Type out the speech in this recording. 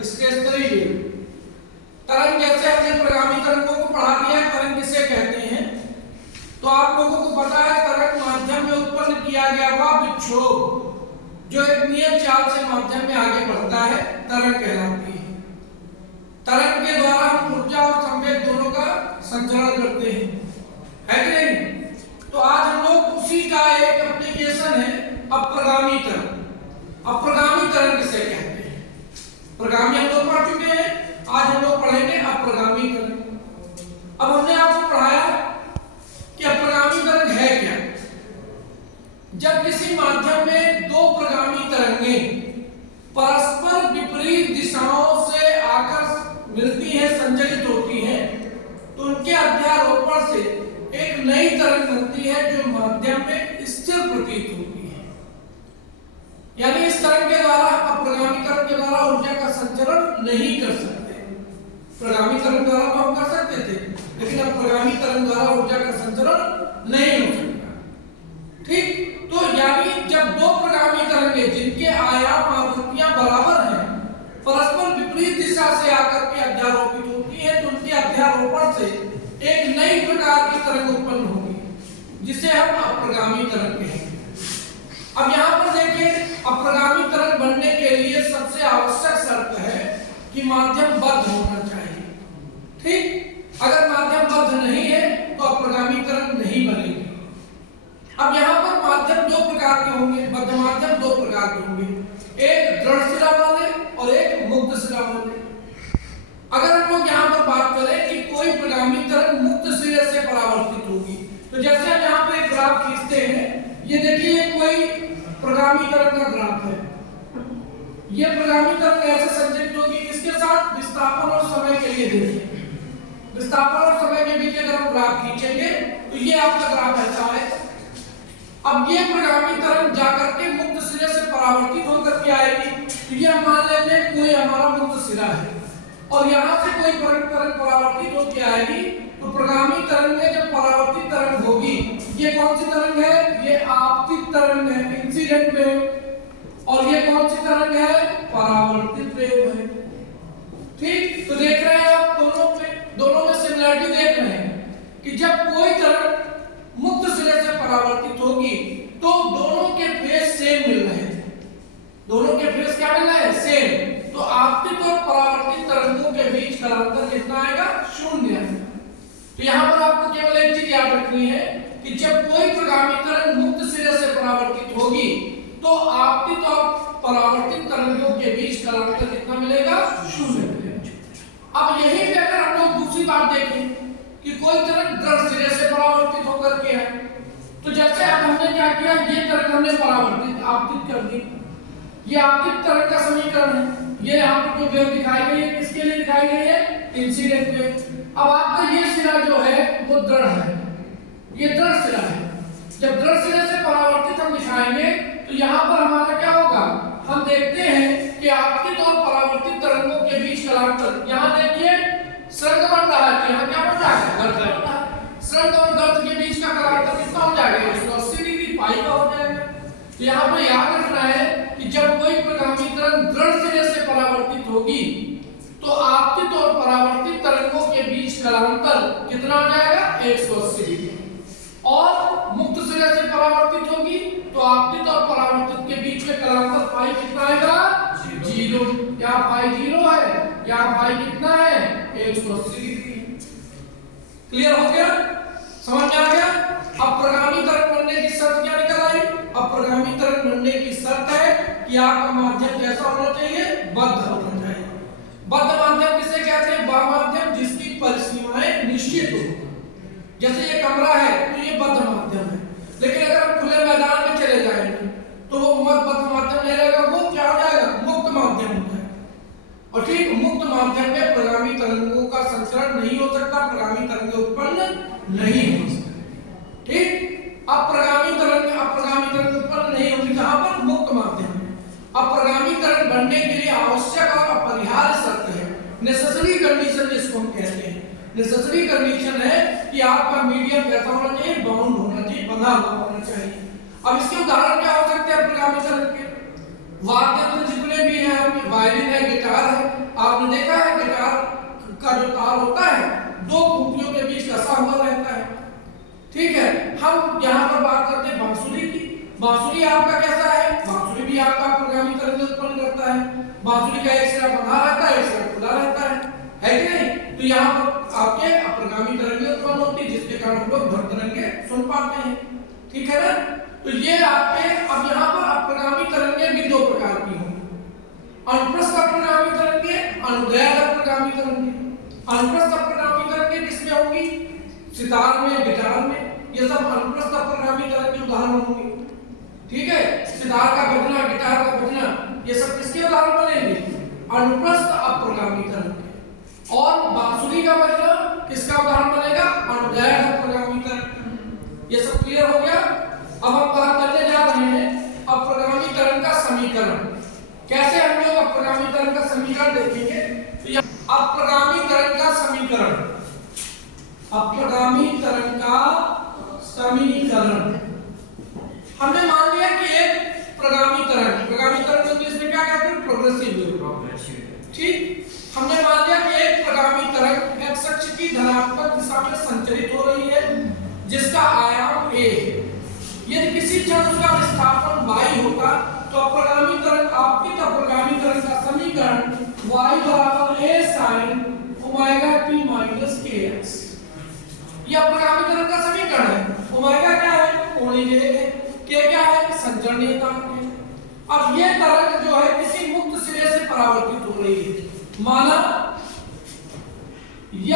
इसके स्तरीय वेव। तरंग जैसे हमने प्रगामी तरंगों को पढ़ा दिया, तरंग किसे कहते हैं, तो आप लोगों को पता है तरंग माध्यम में उत्पन्न किया गया हुआ विक्षोभ जो एक नियत चाल से माध्यम में आगे बढ़ता है तरंग कहलाती है। तरंग के द्वारा हम ऊर्जा और संवेग दोनों का संचरण करते हैं, है कि नहीं? तो आज हम लोग उसी का एक एप्लीकेशन है अप्रगामी तरंग। अप्रगामी तरंग किसे कहते हैं? प्रगामी हम लोग पढ़ चुके हैं, आज हम लोग पढ़ेंगे अप्रगामी तरंग। अब हमने आपको पढ़ाया कि अप्रगामी तरंग है क्या। जब किसी माध्यम में दो प्रगामी तरंगें परस्पर विपरीत दिशाओं से आकर मिलती हैं, संचलित होती हैं, तो उनके अध्यारोपण से एक नई तरंग बनती है जो माध्यम में स्थिर प्रतीत होती है। यानी इस तरंग के द्वारा, अप्रगामी तरंग के द्वारा ऊर्जा का संचरण नहीं कर सकते। प्रगामी तरंग द्वारा तो हम कर सकते थे, लेकिन अप्रगामी तरंग द्वारा ऊर्जा का संचरण नहीं हो सकता। ठीक, तो यानी जब दो प्रगामी तरंगें जिनके आयाम आवृत्तियां बराबर हैं परस्पर विपरीत दिशा से आकर के अध्यारोपित होती हैं, तो उनके अध्यारोपण से एक नई प्रकार की तरंग उत्पन्न होगी जिसे हम अप्रगामी तरंग कहेंगे। अब यहाँ पर देखिए, अप्रगामी तरंग बनने के लिए सबसे आवश्यक शर्त है कि माध्यम बद्ध होना चाहिए। ठीक, अगर माध्यम बद्ध नहीं है तो अप्रगामी तरंग नहीं बनेगी। अब यहाँ पर माध्यम दो प्रकार के होंगे, बद्ध माध्यम दो प्रकार के होंगे, एक दृढ़ सिरा वाले और एक मुक्त सिरा वाले। अगर हम लोग यहाँ पर बात करें कि कोई प्रगामी तरंग मुक्त सिरे से परावर्तित होगी, तो जैसे हम यहाँ पे एक ग्राफ खींचते हैं, ये देखिए कोई प्रगामी तरंग का ग्राफ है। ये प्रगामी तरंग ऐसे संचलित होगी, किसके साथ? विस्थापन और समय के लिए। देखिए विस्थापन और समय के बीच अगर हम ग्राफ खींचेंगे तो ये आपका ग्राफ ऐसा है। अब ये प्रगामी तरंग जाकर के मुक्त सिरे से परावर्तित होकर के आएगी, तो ये हम मान लेते हैं कोई हमारा मुक्त सिरा है और यहाँ से कोई तरंग परावर्तित होकर आएगी, तो प्रगामी तरंग में जब परावर्तित तरंग होगी, ये कौन सी तरंग है? ये आपतित तरंग है, इंसिडेंट वेव। और ये कौन सी तरंग है? परावर्तित वेव है। ठीक, तो देख रहे हैं आप दोनों में सिमिलरिटी देख रहे हैं कि जब कोई तरंग मुक्त सिरे से परावर्तित होगी तो दोनों के फेज सेम मिल रहे हैं। दोनों के फेज क्या मिल रहा है? सेम। तो आपतित और परावर्तित तरंगों के बीच का अंतर कितना आएगा? शून्य आएगा। तो यहाँ पर आपको केवल एक चीज याद रखनी है कि जब कोई प्रगामी तरंग मुक्त सिरे से परावर्तित होगी तो आपतित और परावर्तित तरंगों के बीच का अंतर कितना मिलेगा? शून्य मिलेगा। अब यहीं पे अगर हम लोग दूसरी बात देखें कि कोई तरंग दृढ़ सिरे से परावर्तित होकर के है, तो जैसे अब हमने क्या किया, ये तरंग हमने परावर्तित आपतित कर दी। ये आपतित तरंग का समीकरण है। ये यहाँ पर जो वेव दिखाई गई है किसके लिए दिखाई गई है? Incident wave. अब आपका ये सिरा जो है वो दृढ़ है, ये दृढ़ सिरा है। जब दृढ़ सिरे से परावर्तित हम दिखाएंगे तो यहाँ पर हमारा क्या होगा? हम देखते हैं कि आपतित और परावर्तित तरंगों के बीच का अंतर, यहाँ देखिए स्रंग बन रहा है, यहाँ क्या बन रहा है? गर्त बन रहा है। स्रंग और गर्त के बीच का अंतर कितना हो जाएगा? 180 डिग्री पाई का हो जाएगा। तो यहाँ पर याद रखना है कि जब कोई प्रगामी तरंग दृढ़ सिरे से परावर्तित होगी तो आपतित और परावर्तित तरंगों के बीच का अंतर कितना हो जाएगा? 180 डिग्री। और मुक्त सिरे से परावर्तित होगी तो आपतित और परावर्तित के बीच में कलांतर पाई कितना आएगा? 0। क्या पाई 0 है? क्या पाई कितना है? 180 डिग्री। क्लियर हो गया? समझ में आ गया? अब प्रगामी तरंग बनने की शर्त क्या निकल आई? अप्रगामी तरंग बनने की शर्त है कि आपका माध्यम कैसा होना चाहिए? बद्ध होना चाहिए। बद्ध माध्यम किसे कहते हैं? वह माध्यम जिसकी परिसीमाएं निश्चित हो। जैसे ये कमरा है तो ये बद्ध माध्यम है, लेकिन अगर हम खुले मैदान में चले जाएंगे तो वो बद्ध माध्यम नहीं रहेगा, वो क्या हो जाएगा? मुक्त माध्यम हो जाएगा। और ठीक मुक्त माध्यम में प्रगामी तरंगों का संचरण नहीं हो सकता, प्रगामी तरंगें उत्पन्न नहीं हो सकती। ठीक, अप्रगामी तरंग उत्पन्न नहीं होगी कहां पर? मुक्त माध्यम में। अप्रगामी तरंग बनने के लिए आवश्यक और अपरिहार्य शर्त है, नेसेसरी कंडीशन जिसको हम कहते हैं। नेसेसरी कंडीशन है कि आपका मीडियम कैसा होना चाहिए? बाउंड होना चाहिए, बंधा हुआ होना चाहिए। अब इसके उदाहरण क्या हो सकते हैं प्रगामी तरंग के? वाद्य यंत्र जितने भी हैं, वायलिन है, गिटार है, आपने देखा है गिटार का जो तार होता है दो खूंटियों के बीच कसा हुआ रहता है, ठीक है। हम यहाँ पर बात करते हैं बांसुरी की। बांसुरी आपका कैसा है? बांसुरी भी आपका अप्रगामी तरंग उत्पन्न करता है। बांसुरी का एक सिरा बंधा रहता है, एक सिरा खुला रहता है कि नहीं? तो यहाँ पर आपके अप्रगामी तरंगें उत्पन्न होती है, जिसके कारण हम लोग ध्वनि तरंगें सुन पाते हैं, ठीक है ना। तो ये आपके अब यहाँ पर अप्रगामी तरंगें भी दो प्रकार की होंगी, अनुप्रस्थ अप्रगामी तरंगें, अनुदैर्घ्य अप्रगामी तरंगें। अनुप्रस्थ अप्रगामी तरंगें किसमें होंगी? सितार में, गिटार में, ये सब अनुप्रस्थ अप्रगामी तरंग के उदाहरण होंगे, ठीक है। सितार का बजना, गिटार का बजना, ये सब किसके उदाहरण बनेंगे? अनुप्रस्थ अप्रगामी तरंग के। और बांसुरी का बजना किसका उदाहरण बनेगा? अनुदैर्घ्य अप्रगामी तरंग। ये सब क्लियर हो गया। अब हम बात करने जा रहे हैं अप्रगामी तरंग का समीकरण। कैसे हम लोग अप्रगामी तरंग का समीकरण देखेंगे? तो अप्रगामी तरंग का समीकरण, अप्रगामी तरंग का समीकरण, हमने मान लिया कि एक प्रगामी तरंग, प्रगामी तरंग इंग्लिश में क्या कहते हैं? प्रोग्रेसिव वेव, ठीक। हमने मान लिया कि एक प्रगामी तरंग एक्स अक्ष की धनात्मक दिशा में संचरित हो रही है, जिसका आयाम a है। यदि किसी क्षण उसका विस्थापन y होता तो अप्रगामी तरंग, आपकी अप्रगामी तरंग का समीकरण y बराबर a sin omega t minus kx। ये अप्रगामी तरंग का समीकरण है। ओमेगा क्या है? कोणीय वेग है। k क्या है? संचरणीय ताप है। अब ये तरंग जो है किसी मुक्त सिरे से परावर्तित हो रही है, माना